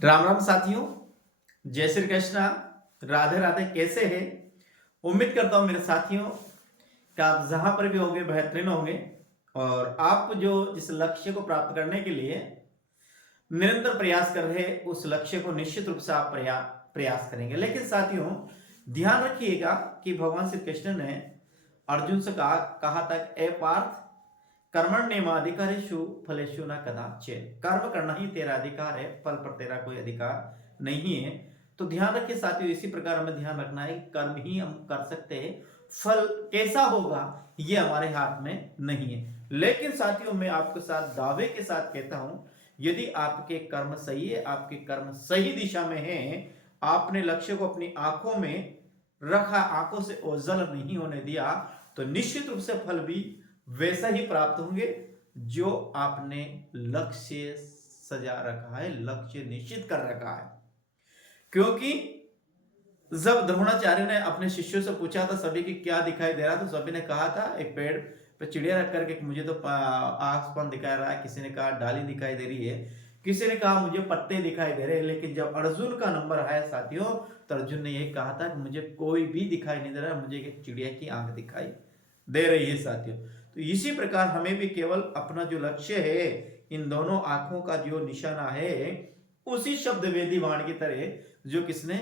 राम राम साथियों, जय श्री कृष्णा। राधे राधे। कैसे हैं? उम्मीद करता हूँ मेरे साथियों कि आप जहां पर भी होंगे बेहतरीन होंगे और आप जो जिस लक्ष्य को प्राप्त करने के लिए निरंतर प्रयास कर रहे हैं, उस लक्ष्य को निश्चित रूप से आप प्रयास करेंगे। लेकिन साथियों, ध्यान रखिएगा कि भगवान श्री कृष्ण ने अर्जुन से कहा था कि ए पार्थ, कर्मण्येवाधिकारेषु फलेषु न कदाचन। कर्म करना ही तेरा अधिकार है, फल पर तेरा कोई अधिकार नहीं है। तो ध्यान रखिए साथियों, इसी प्रकार हमें ध्यान रखना है कि कर्म ही हम कर सकते हैं, फल कैसा होगा ये हमारे हाथ में नहीं है। लेकिन साथियों, मैं आपके साथ दावे के साथ कहता हूं, यदि आपके कर्म सही है, आपके कर्म सही दिशा में है, आपने लक्ष्य को अपनी आंखों में रखा, आंखों से ओझल नहीं होने दिया, तो निश्चित रूप से फल भी वैसा ही प्राप्त होंगे जो आपने लक्ष्य सजा रखा है, लक्ष्य निश्चित कर रखा है। क्योंकि जब द्रोणाचार्य ने अपने शिष्यों से पूछा था सभी की क्या दिखाई दे रहा, तो सभी ने कहा था एक पेड़ पे चिड़िया रख करके मुझे तो आसमान दिखाई रहा है, किसी ने कहा डाली दिखाई दे रही है, किसी ने कहा मुझे पत्ते दिखाई दे रहे हैं। लेकिन जब अर्जुन का नंबर आया साथियों, तो अर्जुन ने यही कहा था कि मुझे कोई भी दिखाई नहीं दे रहा, मुझे एक चिड़िया की आंख दिखाई दे रही है साथियों। तो इसी प्रकार हमें भी केवल अपना जो लक्ष्य है, इन दोनों आंखों का जो निशाना है, उसी शब्द वेदी वाण की तरह जो किसने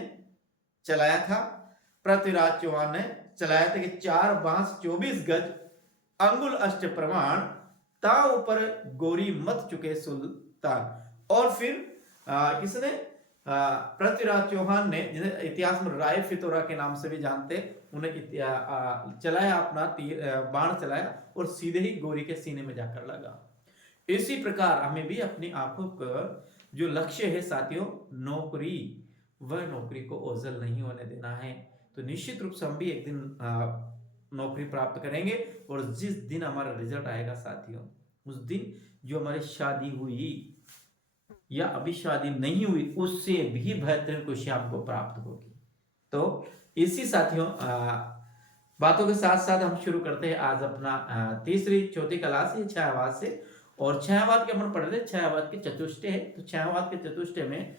चलाया था, पृथ्वीराज चौहान ने चलाया था कि 4 बांस 24 गज अंगुल अष्ट प्रमाण, ता ऊपर गोरी मत चुके सुल्तान। और फिर किसने, पृथ्वीराज चौहान ने, जिन्हें इतिहास में राय फितौरा के नाम से भी जानते, उन्हें चलाया अपना तीर, बाण चलाया और सीधे ही गोरी के सीने में जाकर लगा। इसी प्रकार हमें भी अपनी आंखों का जो लक्ष्य है साथियों, नौकरी, वह नौकरी को ओझल नहीं होने देना है। तो निश्चित रूप से हम भी एक दिन नौकरी प्राप्त करेंगे। और जिस दिन हमारा रिजल्ट आएगा साथियों, उस दिन जो हमारी शादी हुई या अभी शादी नहीं हुई, उससे भी बेहतरीन खुशी आपको प्राप्त होगी। तो इसी साथियों बातों के साथ साथ हम शुरू करते हैं आज अपना तीसरी चौथी क्लास है छायावाद से। और छायावाद के अपन पढ़ रहे, छायावाद के चतुष्टय है। तो छायावाद के चतुष्टय में